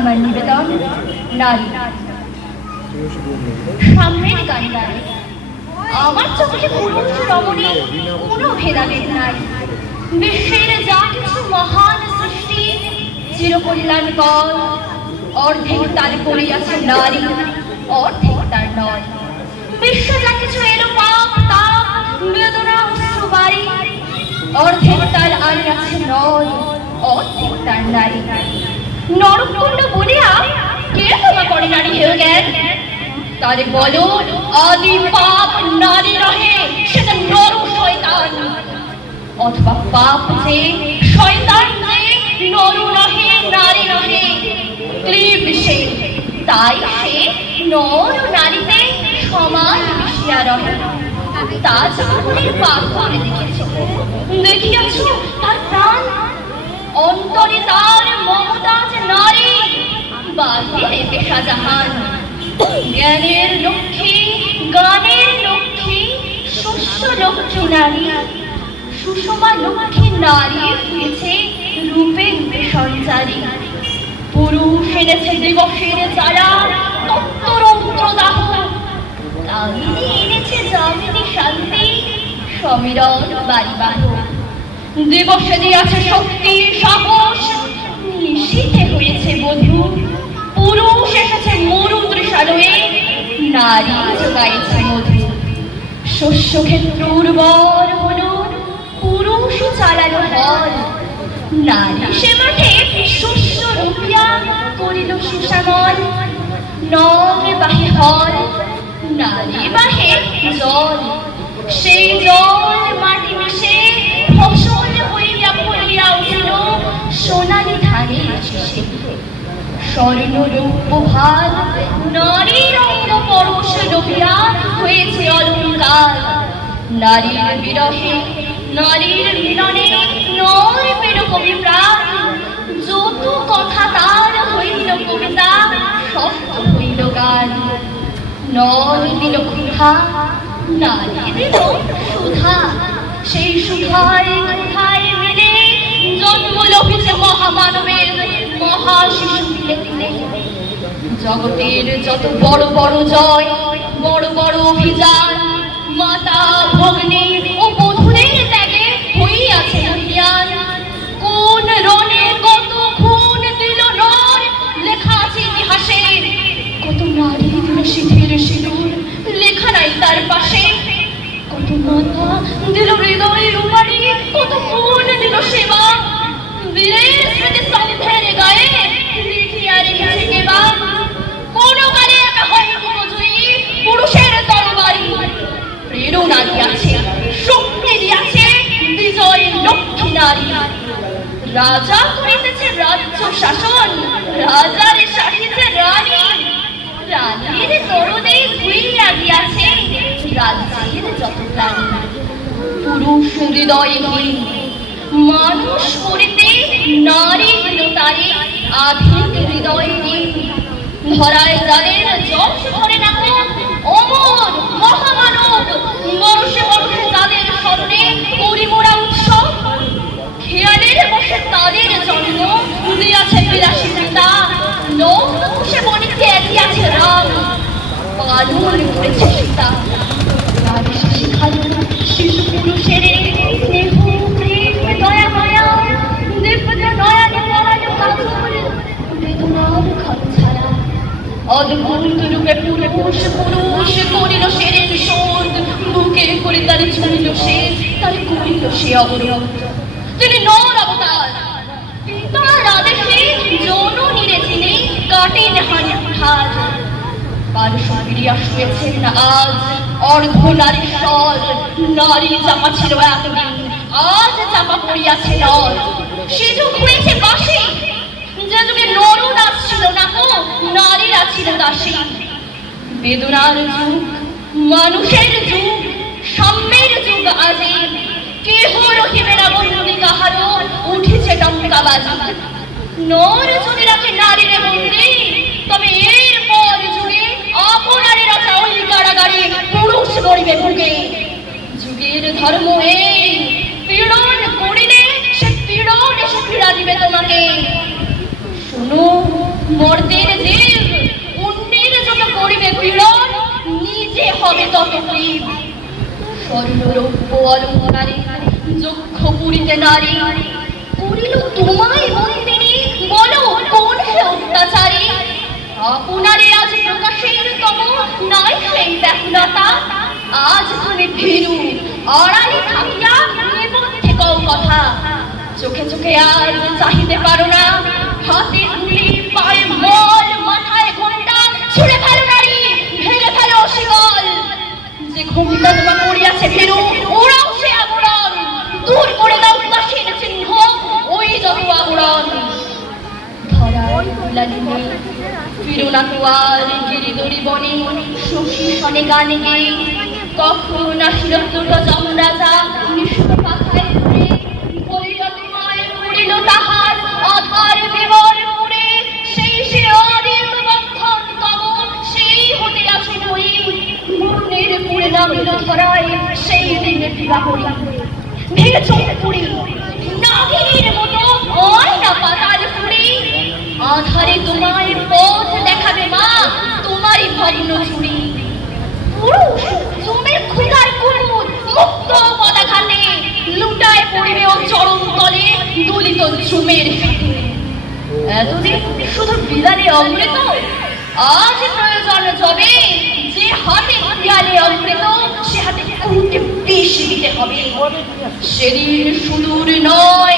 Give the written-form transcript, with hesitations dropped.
আমার নিবেদন নারী। সামনের গান গায় আমার চোখে পুরুষ রমণী কোনো ভেদাভেদ নাই। বিশ্বের যা কিছু মহান সৃষ্টি চিরকল্যাণকর, অর্ধেক তার করিয়াছে নারী, অর্ধেক তার নয়। বিশ্বে যা কিছু এলো পাপ তাপ বেদনা সুবারি, অর্ধেক তার আনিয়াছে নয়, অর্ধেক তার নারী। নরকুণ্ড বলিয়া কে তোমা করে নারী হেয় জ্ঞান? তারে বলো আদি পাপ নারী রহে, সেটা নর শয়তান। অথবা পাপ যে শয়তান যে নর নহে নারী নহে, ক্লীব সে, তাই সে নর ও নারীতে সমান মিশিয়া রহে। তা জীবনের পাপ করে দেখিয়াছ তার প্রাণ, অন্তরে তার মমতাজ নারী, বাহিরে পেশা জাহান। জ্ঞানের লক্ষ্মী গানের লক্ষ্মী শস্য লক্ষ্মী নারী, সুষমা লক্ষ্মী নারী হয়েছে রূপে রূপে সঞ্চারী। পুরুষ এনেছে দিবসের জ্বালা তত্ত্বরন্ত্র দাহ, কামিনী এনেছে যামিনী শান্তি সমীরণ বাড়িবাহ। দিবসে দিয়াছে শক্তি সাহস, নিশীথে হয়েছে বধূ। পুরুষ এসেছে মরুদৃশালয়ে, নারী যোগাইছে মধু। শস্যক্ষেত্র উর্বর হলো, পুরুষ চালালো হল। নারী সে মাঠে শস্য রুপিয়া করিল সুশ্যামল। নর বাহে হল, নারী বাহে জল। সেই জল মাটি মিশে ফসল হইয়া ফলিয়া উঠিল সোনালি ধানের শীষে। স্বর্ণরূপ ভাগ নারীর অঙ্গ পরশ লোভিয়া হয়েছে অলঙ্কার। নারীর বিরহে নারীর মিলনে নর পেল কবি প্রাণ। যত কথা তার হইল কবিতা, শব্দ হইল গান। নর দিল ক্ষুধা, নারী দিল সুধা। সেই সুধায় ক্ষুধায় মিলে জন্ম লভিছে মহামানবের মহাশিশু মিলে দিলে। জগতের যত বড় বড় জয়, বড় বড় অভিযান, মাতা ভগ্নী ও বধূদের ত্যাগে হইয়াছে মহিয়ান। কোন রণে কত খুন দিল নর, লেখা আছে ইতিহাসে। কত নারী দিল সিঁথির সিঁদুর, লেখা নাই তার পাশে। কত মাতা দিল হৃদয় রূপারি, কত খুন দিল সেবা। বীরের স্মৃতি স্তম্ভের গায়ে লিখিয়া রেখেছে কেবা। কোন কালে একা হয়নি বিজয়ী পুরুষের তরবারি। প্রেরণা দিয়াছে, শক্তি দিয়াছে বিজয় লক্ষ্মী নারী। রাজা করিতেছে রাজ্য শাসন, রাজারে সাজিয়েছে রানী। রানীর দরদে ধুইয়া গিয়াছে রাজ্যের যত প্রাণী। পুরুষ হৃদয়হীন মানুষ করিতে নারী দিল তারে আধিক হৃদয়হীন। ধরায় যাদের যশ ধরে না অমর মহামানব, বরষে বরষে তাদের স্মরণে করি মোরা উৎসব। খেয়ালের বসে তাদের জন্ম দিয়াছে বিলাসী পিতা। লোক বসে বনিতে এগিয়াছে রাম, পালন করেছে সীতা। নারী শিখালো শিশু পুরুষের স্নেহ প্রেম দয়া মায়া। দেবতা নয়া নয় কাকুর বেদনার ঘর ছাড়া। অদ্ভুত রূপে পুরুষ পুরুষ করিল সেরের শোধ। বুকে করে তারে ছুঁড়িল সে, তারে করিল সে অবরোধ। তিনি নর অবতার, পিতার আদেশে জননীরে তিনি কাটেন হানি হাত। পারশ ফিরিয়া শুয়েছেন আজ অর্ধ নারীশ্বর। নারী চাপা ছিল এতদিন, আজ চাপা পড়িয়াছে নর। সে যুগ হয়েছে বাসি, যে যুগে নরও দাস ছিল না কো, নারীরা ছিল দাসী। বেদনার যুগ, মানুষের যুগ, সাম্যের যুগ আজি। কেহ রহিবে না বন্দী কাহারো, উঠেছে টঙ্কাবাজি। নর যদি রাখে নারীরে বন্দী, তবে এর পর যুগে আপনারে রাখা ওই কারাগারে পুরুষ মরিবে ভুগে। যুগের ধর্ম এই, পীড়ন করিলে সে পীড়ন এসে পীড়া দিবে তোমাকে। শুনো মর্তের জীব অন্যের যত করিবে পীড়ন, নিজে হবে তত ক্রীব। স্বর্ণরৌপ্য অলঙ্কারে যক্ষ পুরিতে নারী, করিল তোমায় বন্দিনী, বলো কোন সে অত্যাচারী? আপনারে আজ প্রকাশের তম নাই সেই ব্যাকুলতা, আজ তুমি ভীরু আড়ালে থাকিয়া নেপথ্যে কও কথা। চোখে চোখে আজ চাহিতে পারো না, হাতে গুলি পায়ে মল মাথায় ঘোমটা, ছুঁড়ে ফেলো নারী, ভেঙে ফেলো শিকল। যে ঘোমটা তোমার পড়িয়াছে ভীরু, ওরাও সে আবরণ, দূর করে দাও উদাসীন চিহ্ন, ওই যত আবরণ। ধরায় কুলালিনে ফিরো না তো আর গিরিদড়ি বনে, সখী শনে গানে গেয়ে কখন আসিল দুটো যমরাজা নিষ্ঠ পাখায় ঘুরে, বলিল তোমায় পড়িল তাহার আধার বিবর পুরে, সেই সে অদিন বন্ধন তব, সেই হতে আছে বই, মরণের পুরে নামিল ধরায় সেই দিনে বিবাহী। ভেঙে চোখ পুরি নাগিনীর মতো হয় না পাতাল ফুরি, আধারে তোমায় পথ দেখাবে মা তোমারই ভগ্ন চুরি। পুরুষ তুমি ক্ষুধার কুকুর মুক্ত পদাঘাতে, লুটায় পড়িবে ও চরম তলে দলিত ঝুমের হাতে। এতদিন শুধু বিড়ালে অমৃত, আজ প্রয়োজন যবে যে হাতে বিড়ালে অমৃত, সে হাতে কুটে বিষ দিতে হবে। সেদিন সুদূর নয়